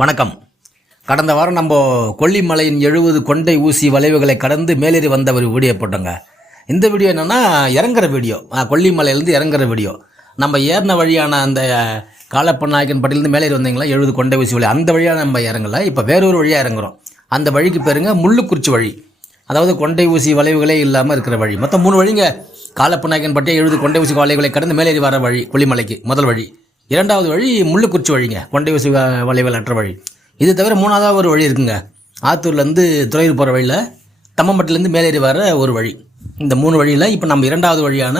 வணக்கம். கடந்த வாரம் நம்ம கொல்லிமலையின் 70 கொண்டை ஊசி வளைவுகளை கடந்து மேலேறி வந்த ஒரு வீடியோ போட்டோங்க. இந்த வீடியோ என்னென்னா இறங்குற வீடியோ, கொல்லிமலையிலேருந்து இறங்குற வீடியோ. நம்ம ஏறின வழியான அந்த காலப்பநாயக்கன் பட்டியிலேருந்து மேலேறி வந்தீங்களா 70 கொண்டை ஊசி வழி, அந்த வழியாக நம்ம இறங்கலை. இப்போ வேறொரு வழியாக இறங்குறோம். அந்த வழிக்கு பேருங்க முள்ளுக்குறிச்சி வழி, அதாவது கொண்டை ஊசி வளைவுகளே இல்லாமல் இருக்கிற வழி. மொத்தம் 3 வழிங்க. காலப்பநாயக்கன் பட்டியை 70 கொண்டை ஊசி வளைவுகளை கடந்து மேலேறி வர வழி கொல்லிமலைக்கு முதல் வழி. இரண்டாவது வழி முள்ளுக்குறிச்சி வழிங்க, கொண்டை ஊசி வளைவுகள் அற்ற வழி. இது தவிர மூணாவது ஒரு வழி இருக்குங்க, ஆத்தூர்லேருந்து துறையூர் போகிற வழியில் தம்மம்பட்டிலேருந்து மேலேறி வர ஒரு வழி. இந்த 3 வழியில் இப்போ நம்ம இரண்டாவது வழியான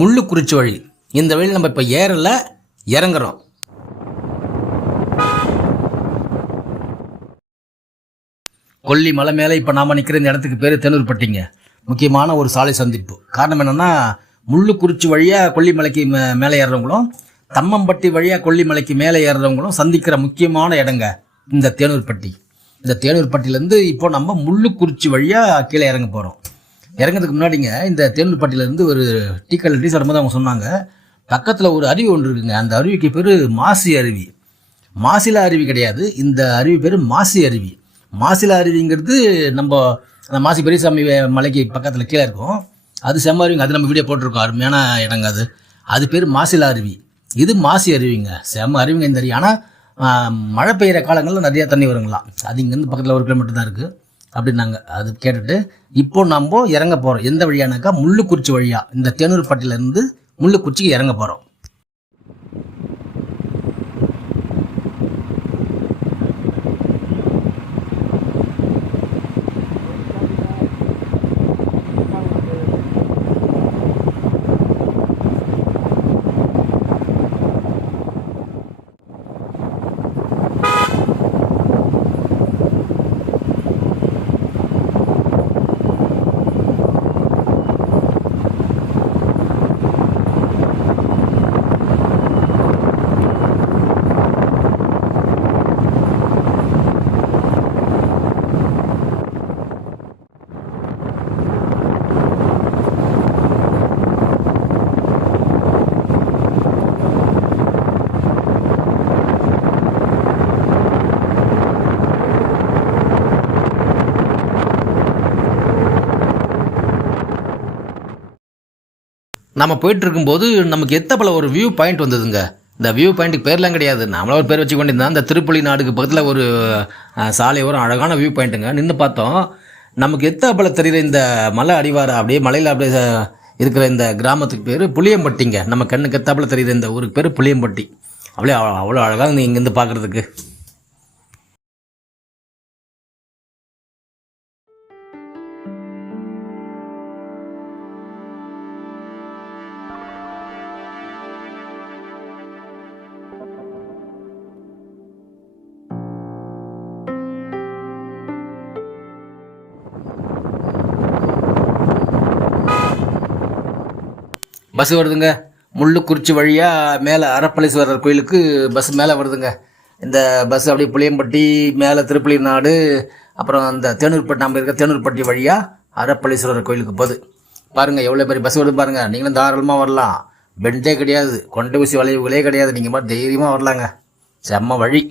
முள்ளுக்குறிச்சி வழி, இந்த வழியில் நம்ம இப்போ ஏறலை, இறங்குறோம். கொல்லி மலை மேலே இப்போ நாம் நிற்கிற இந்த இடத்துக்கு பேர் தேனூர்பட்டிங்க. முக்கியமான ஒரு சாலை சந்திப்பு. காரணம் என்னென்னா, முள்ளுக்குறிச்சி வழியாக கொல்லிமலைக்கு மேலே ஏறுறவங்களும் தம்மம்பட்டி வழியாக கொல்லிமலைக்கு மேலே ஏறுறவங்களும் சந்திக்கிற முக்கியமான இடங்க இந்த தேனூர்பட்டி. இந்த தேனூர்பட்டியிலேருந்து இப்போ நம்ம முள்ளுக்குறிச்சி வழியாக கீழே இறங்க போகிறோம். இறங்கிறதுக்கு முன்னாடிங்க இந்த தேனூர்பட்டியிலேருந்து ஒரு டீ வரும்போது அவங்க சொன்னாங்க, பக்கத்தில் ஒரு அருவி ஒன்று இருக்குங்க. அந்த அருவிக்கு பேர் மாசி அருவி. மாசிலா அருவி கிடையாது, இந்த அருவி பேர் மாசி அருவி. மாசிலா அருவிங்கிறது நம்ம அந்த மாசி பெரியசாமி மலைக்கு பக்கத்தில் கீழே இருக்கும். அது செம்ம அருவிங்க, அது நம்ம வீடியோ போட்டிருக்கோம். அருமையான இடங்க அது. அது பேர் மாசிலா அருவி. இது மாசி அருவிங்க, செம்ம அருவிங்க இந்த அருவி. ஆனால் மழை பெய்கிற காலங்களில் நிறையா தண்ணி வருங்களாம். அது இங்கேருந்து பக்கத்தில் 1 கிலோமீட்டர் தான் இருக்குது அப்படின்னாங்க. அது கேட்டுட்டு இப்போ நம்ம இறங்க போகிறோம். எந்த வழியானாக்கா முள்ளுக்குறிச்சி வழியாக, இந்த தேனூர்பட்டியிலேருந்து முள்ளுக்குறிச்சிக்கு இறங்க போகிறோம். நம்ம போயிட்டு இருக்கும்போது நமக்கு எத்தப்பல ஒரு வியூ பாயிண்ட் வந்ததுங்க. இந்த வியூ பாயிண்ட்டுக்கு பேர்லாம் கிடையாது, நம்மள ஒரு பேர் வச்சு கொண்டிருந்தோம். இந்த திருப்புலி நாடுக்கு பக்கத்தில் ஒரு சாலை ஒரு அழகான வியூ பாயிண்ட்டுங்க. நின்று பார்த்தோம், நமக்கு எத்தப்பல தெரிகிற இந்த மலை அடிவாரம் அப்படியே மலையில் அப்படியே இருக்கிற இந்த கிராமத்துக்கு பேர் புளியம்பட்டிங்க. நம்ம கண்ணுக்கு எத்தப்பல தெரிகிற இந்த ஊருக்கு பேர் புளியம்பட்டி. அப்படியே அவ்வளோ அழகாக இருந்தது இங்கேருந்து பார்க்குறதுக்கு. பஸ் வருதுங்க, முள்ளுக்குறிச்சி வழியாக மேலே அரப்பளீஸ்வரர் கோயிலுக்கு பஸ் மேலே வருதுங்க. இந்த பஸ் அப்படியே புளியம்பட்டி மேலே திருப்புலி நாடு, அப்புறம் அந்த தேனூர்பட்டி, நம்ம இருக்க தேனூர்பட்டி வழியாக அரப்பளீஸ்வரர் கோயிலுக்கு போகுது. பாருங்கள் எவ்வளோ பெரிய பஸ் வருது பாருங்கள். நீங்களும் தாராளமாக வரலாம், பெண்டே கிடையாது, கொண்டை ஊசி வளைவுகளே கிடையாது, நீங்கள் மாதிரி தைரியமாக வரலாங்க. செம்ம வழி.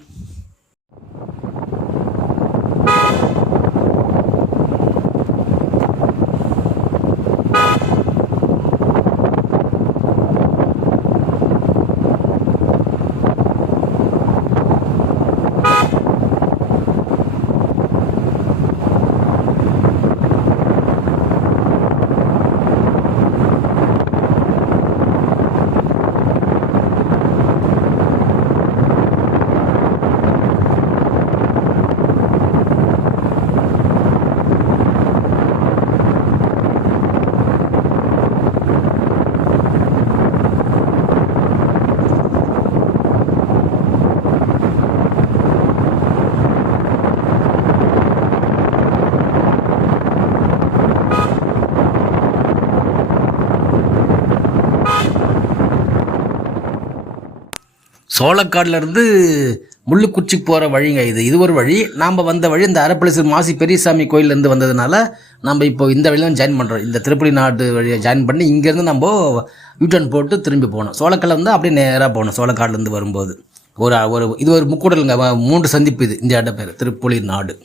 சோளக்காடுலேருந்து முள்ளுக்குறிச்சிக்கு போகிற வழிங்க இது ஒரு வழி. நாம் வந்த வழி இந்த அரப்பளீஸ்வரர் மாசி பெரியசாமி கோயிலேருந்து வந்ததுனால நம்ம இப்போ இந்த வழியில் ஜாயின் பண்ணுறோம். இந்த திருப்புலி நாடு வழியை ஜாயின் பண்ணி இங்கேருந்து நம்ம யூட்டர்ன் போட்டு திரும்பி போகணும். சோளக்காடுலேருந்து அப்படியே நேராக போகணும். சோளக்காடுலேருந்து வரும்போது ஒரு இது ஒரு முக்கூடலுங்க, 3 சந்திப்பு. இது இந்த இடம் பேர் திருப்புலிர் நாடு.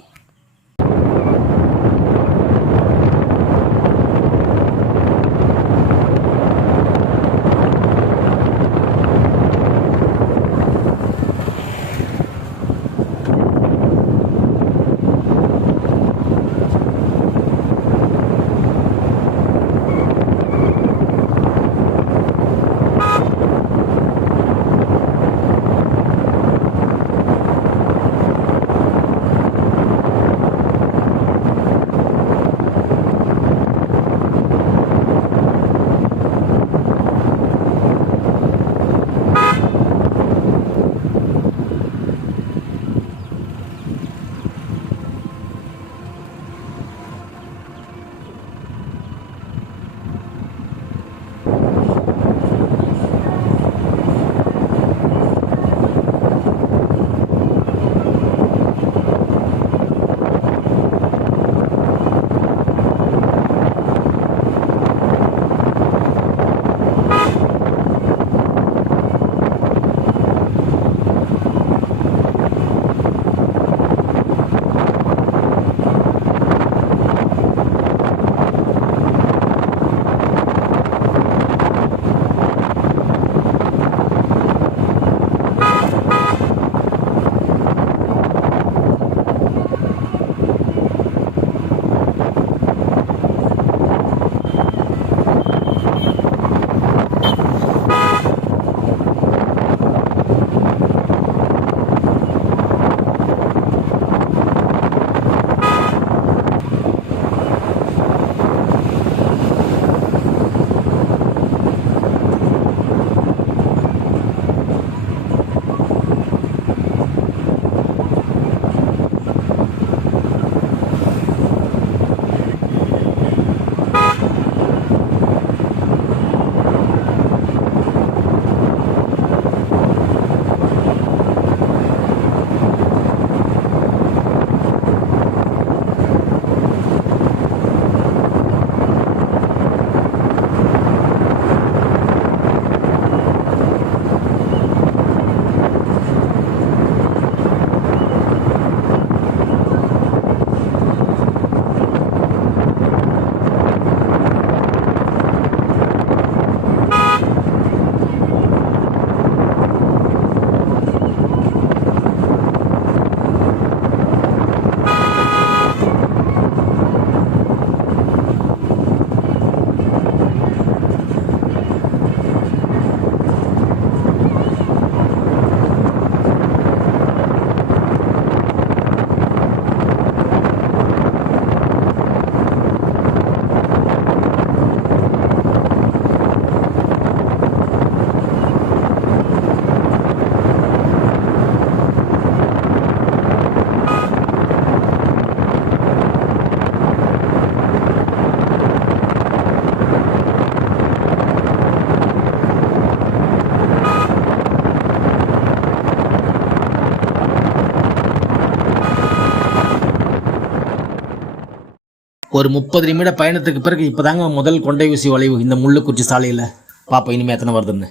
ஒரு 30 நிமிட பயணத்துக்கு பிறகு இப்போதாங்க முதல் கொண்டை ஊசி வளைவு இந்த முள்ளுக்குறிச்சி சாலையில். பாப்போம் இனிமேல் எத்தனை வருதுன்னு.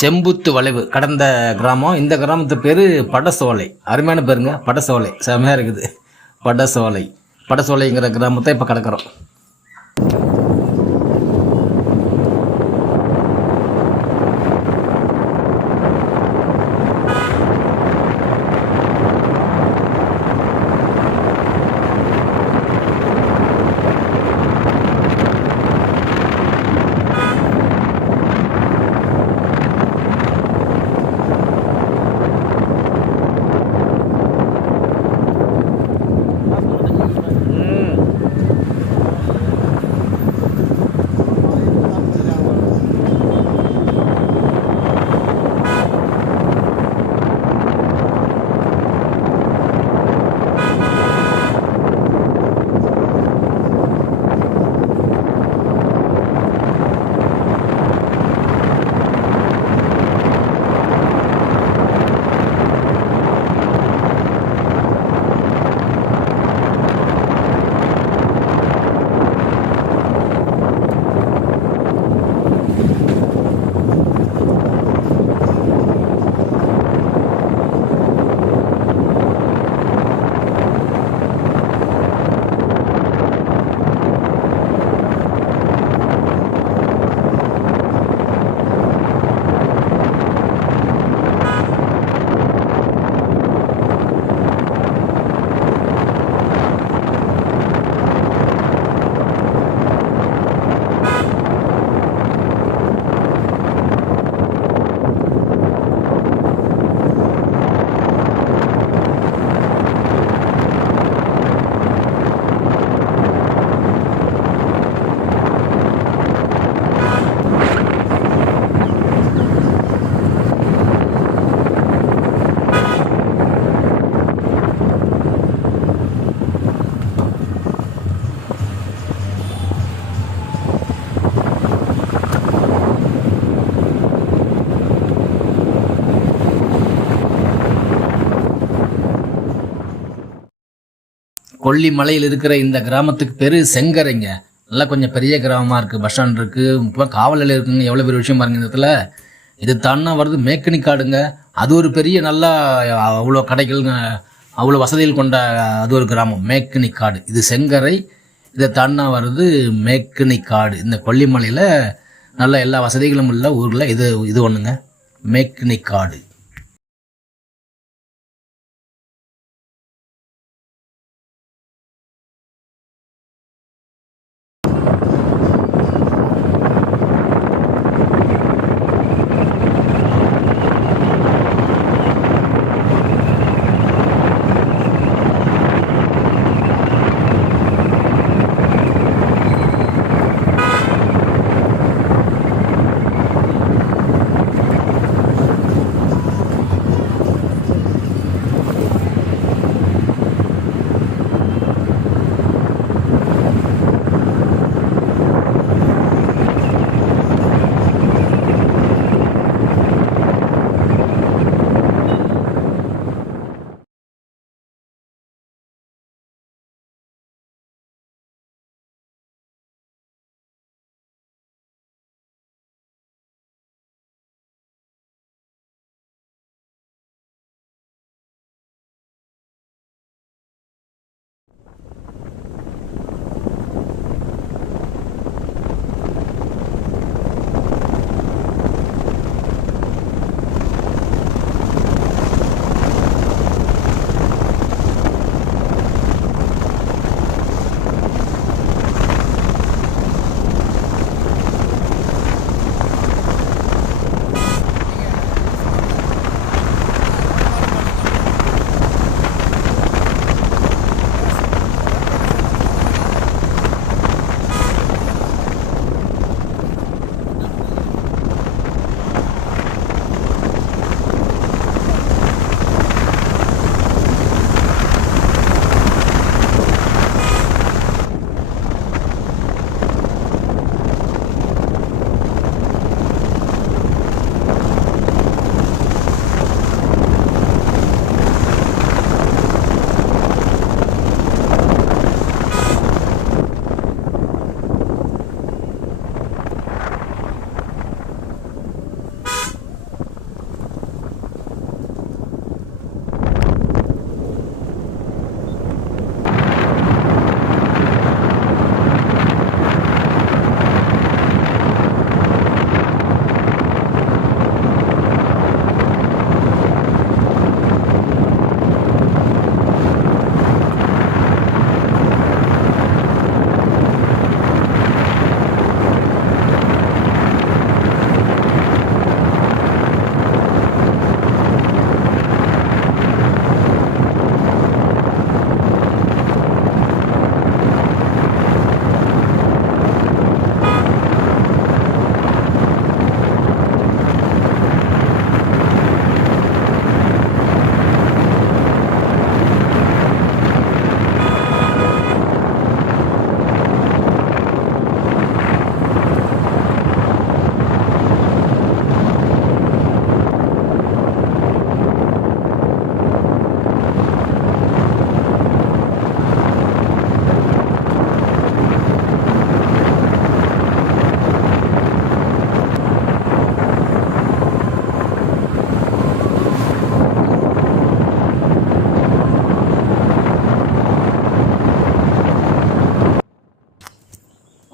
செம்புத்து வளைவு கடந்த கிராமம். இந்த கிராமத்து பேர் படசோலை. அருமையான பேருங்க, படசோலை. செமையாக இருக்குது. படசோலை. படசோலைங்கிற கிராமத்தை இப்போ கடக்கிறோம். கொல்லிமலையில் இருக்கிற இந்த கிராமத்துக்கு பேர் செங்கரைங்க. நல்லா கொஞ்சம் பெரிய கிராமமாக இருக்குது. பஸ் ஸ்டாண்ட் இருக்குது, முக்கியமாக காவல் நிலையம் இருக்குங்க. எவ்வளோ பெரிய விஷயம் பாருங்க. இந்த இடத்துல இது தானா வருது மேக்கினி காடுங்க. அது ஒரு பெரிய நல்லா அவ்வளோ கடைகள், அவ்வளோ வசதிகள் கொண்ட அது ஒரு கிராமம் மேக்கினி காடு. இது செங்கரை, இதை தானா வருது மேக்கினி காடு. இந்த கொல்லிமலையில் நல்ல எல்லா வசதிகளும் உள்ள ஊரில் இது ஒன்றுங்க, மேக்கினி காடு.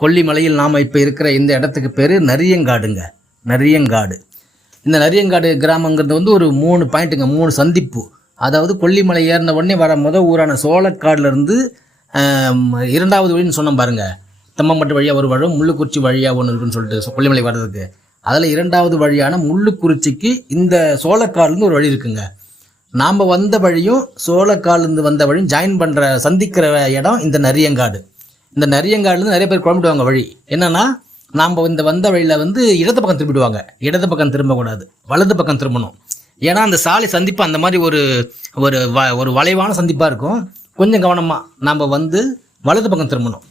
கொல்லிமலையில் நாம் இப்போ இருக்கிற இந்த இடத்துக்கு பேர் நரியங்காடுங்க. நரியங்காடு. இந்த நரியங்காடு கிராமங்கிறது வந்து ஒரு 3 பாயிண்ட்டுங்க, 3 சந்திப்பு. அதாவது கொல்லிமலை ஏறின உடனே வர ஊரான சோளக்காடுலேருந்து 2வது வழின்னு சொன்னோம் பாருங்கள். தம்மம்பட்டு வழியாக ஒரு வழி, முள்ளுக்குறிச்சி வழியாக ஒன்று இருக்குன்னு சொல்லிட்டு கொல்லிமலை வர்றதுக்கு. அதில் 2வது வழியான முள்ளுக்குறிச்சிக்கு இந்த சோளக்காடுலேருந்து ஒரு வழி இருக்குங்க. நாம் வந்த வழியும் சோளக்காடுலேருந்து வந்த வழியும் ஜாயின் பண்ணுற சந்திக்கிற இடம் இந்த நரியங்காடு. இந்த நரியங்காடுலேருந்து நிறைய பேர் குழம்பிடுவாங்க வழி. என்னன்னா, நாம் இந்த வந்த வழியில் வந்து இடது பக்கம் திரும்பிடுவாங்க. இடது பக்கம் திரும்பக்கூடாது, வலது பக்கம் திரும்பணும். ஏன்னா அந்த சாலை சந்திப்பு அந்த மாதிரி ஒரு வளைவான சந்திப்பாக இருக்கும். கொஞ்சம் கவனமாக நாம் வந்து வலது பக்கம் திரும்பணும்.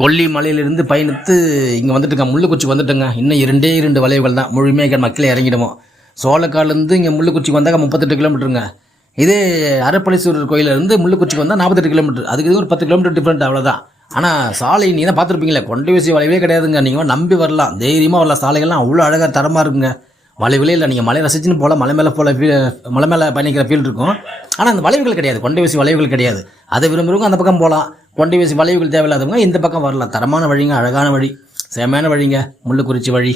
கொல்லிமலையிலிருந்து பயணித்து இங்கே வந்துட்டுங்க, முள்ளுக்குச்சிக்கு வந்துட்டுங்க. இன்னும் 2 வளைவுகள் தான் முழுமையாக மக்களே இறங்கிடுவோம். சோளக்கால்லேருந்து இங்கே முள்ளுக்குச்சிக்கு வந்தாங்க 38 கிலோமீட்டருங்க. இதே அரப்பளீஸ்வரர் கோயிலேருந்து முள்ளுக்குச்சிக்கு வந்தால் 48 கிலோமீட்டர். அதுக்கு இது ஒரு 10 கிலோமீட்டர் டிஃப்ரெண்ட், அவ்வளோதான். ஆனால் சாலை நீங்கள் தான் பார்த்துருப்பீங்களே, கொண்டை ஊசி வளைவே கிடையாதுங்க. நீங்கள் நம்பி வரலாம், தைரியமாக வரலாம். சாலைகள்லாம் அவ்வளோ அழகாக தரமாக இருக்குங்க. வளைவுகளே இல்லை. நீங்கள் மலை ரசிச்சுன்னு போகலாம், மலை மேலே பயணிக்கிற ஃபீல் இருக்கும். ஆனால் அந்த வளைவுகள் கிடையாது, கொண்டை ஊசி வளைவுகள் கிடையாது. அதை விரும்புகிறவங்க அந்த பக்கம் போகலாம். கொண்டை ஊசி வளைவுகள் தேவையில்லாதவங்க இந்த பக்கம் வரலாம். தரமான வழிங்க, அழகான வழி, செமையான வழிங்க முள்ளுக்குறிச்சி வழி.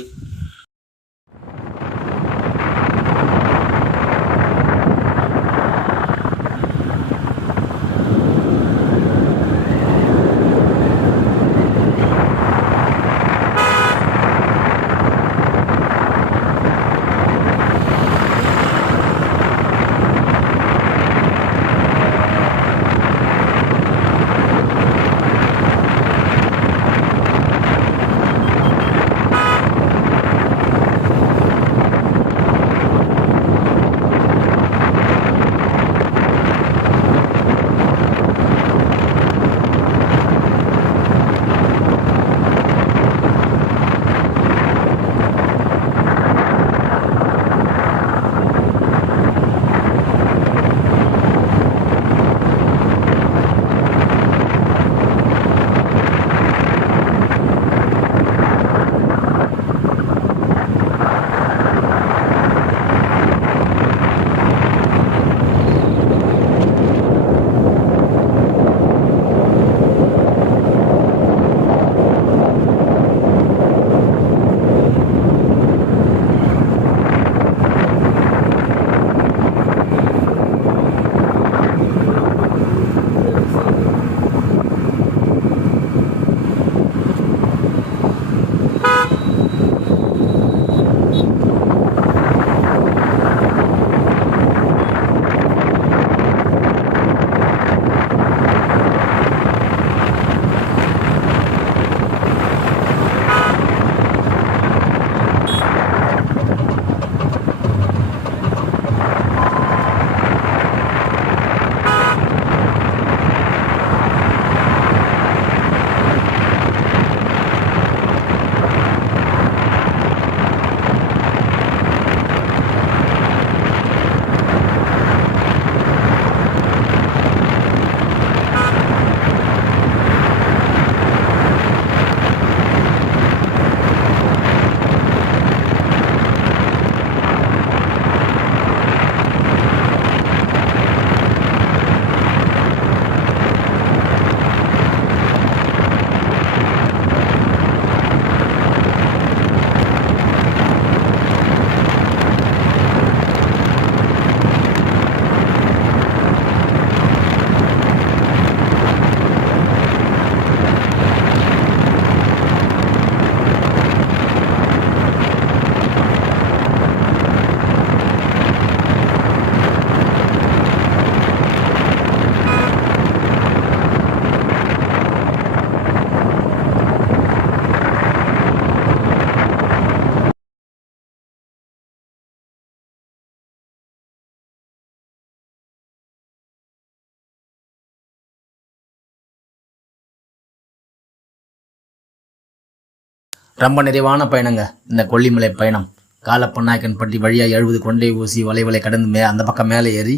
ரொம்ப நிறைவான பயணங்க இந்த கொல்லிமலை பயணம். காலப்பநாயக்கன்பட்டி வழியாக 70 கொண்டை ஊசி வளைவுகளை கடந்து அந்த பக்கம் மேலே ஏறி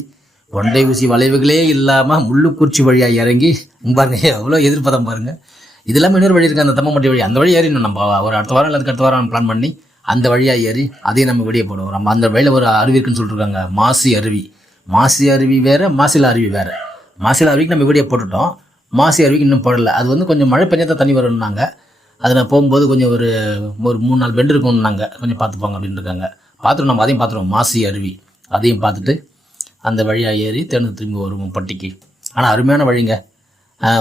கொண்டை ஊசி வளைவுகளே இல்லாமல் முள்ளுக்குறிச்சி வழியாக இறங்கி பாருங்க, எவ்வளோ எதிர்ப்பதம் பாருங்கள். இது இல்லாமல் இன்னொரு வழி இருக்குது, அந்த தம்மம்பட்டி வழி. அந்த வழி ஏறினோம் நம்ம ஒரு அடுத்த வாரம் இல்லை அதுக்கு அடுத்த வாரம் பிளான் பண்ணி அந்த வழியாக ஏறி அதையும் நம்ம வெளியே போடுவோம். நம்ம அந்த வழியில் ஒரு அருவி இருக்குன்னு சொல்லிட்டுருக்காங்க, மாசி அருவி. மாசி அருவி வேறு, மாசிலா அருவி வேறு. மாசிலா அருவிக்கு நம்ம வீடியோ போட்டுட்டோம், மாசி அருவிக்கு இன்னும் போடலை. அது வந்து கொஞ்சம் மழை பெஞ்சா தண்ணி வரும்னாங்க. அது நான் போகும்போது கொஞ்சம் ஒரு 3-4 பெண்டு இருக்கும்னாங்க, கொஞ்சம் பார்த்துப்பாங்க அப்படின்னு இருக்காங்க. பார்த்துட்டு நம்ம அதையும் பார்த்துருவோம், மாசி அருவி அதையும் பார்த்துட்டு அந்த வழியாக ஏறி திரும்பி வருவோம் பட்டிக்கு. ஆனால் அருமையான வழிங்க.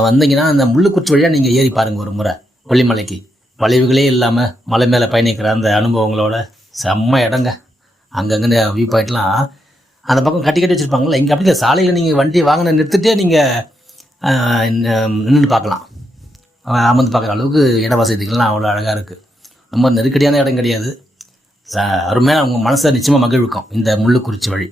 வந்தீங்கன்னா அந்த முள்ளுக்குறிச்சி வழியாக நீங்கள் ஏறி பாருங்கள் ஒரு முறை. கொல்லிமலைக்கு வளைவுகளே இல்லாமல் மலை மேலே பயணிக்கிற அந்த அனுபவங்களோட செம்ம இடங்க. அங்கங்கே வியூ பாயிண்ட்லாம் அந்த பக்கம் கட்டி வச்சுருப்பாங்களா. இங்கே அப்படி இல்லை, சாலையில் நீங்கள் வண்டி வாங்கின நிறுத்திட்டே நீங்கள் நின்று பார்க்கலாம். அமர்ந்து பார்க்குற அளவுக்கு இட வசதிகள்லாம் அவ்வளோ அழகாக இருக்குது. ரொம்ப நெருக்கடியான இடம் கிடையாது. அருமையான அவங்க மனசை நிச்சயமாக மகிழ்விக்கும் இந்த முள்ளுக்குறிச்சி வழி.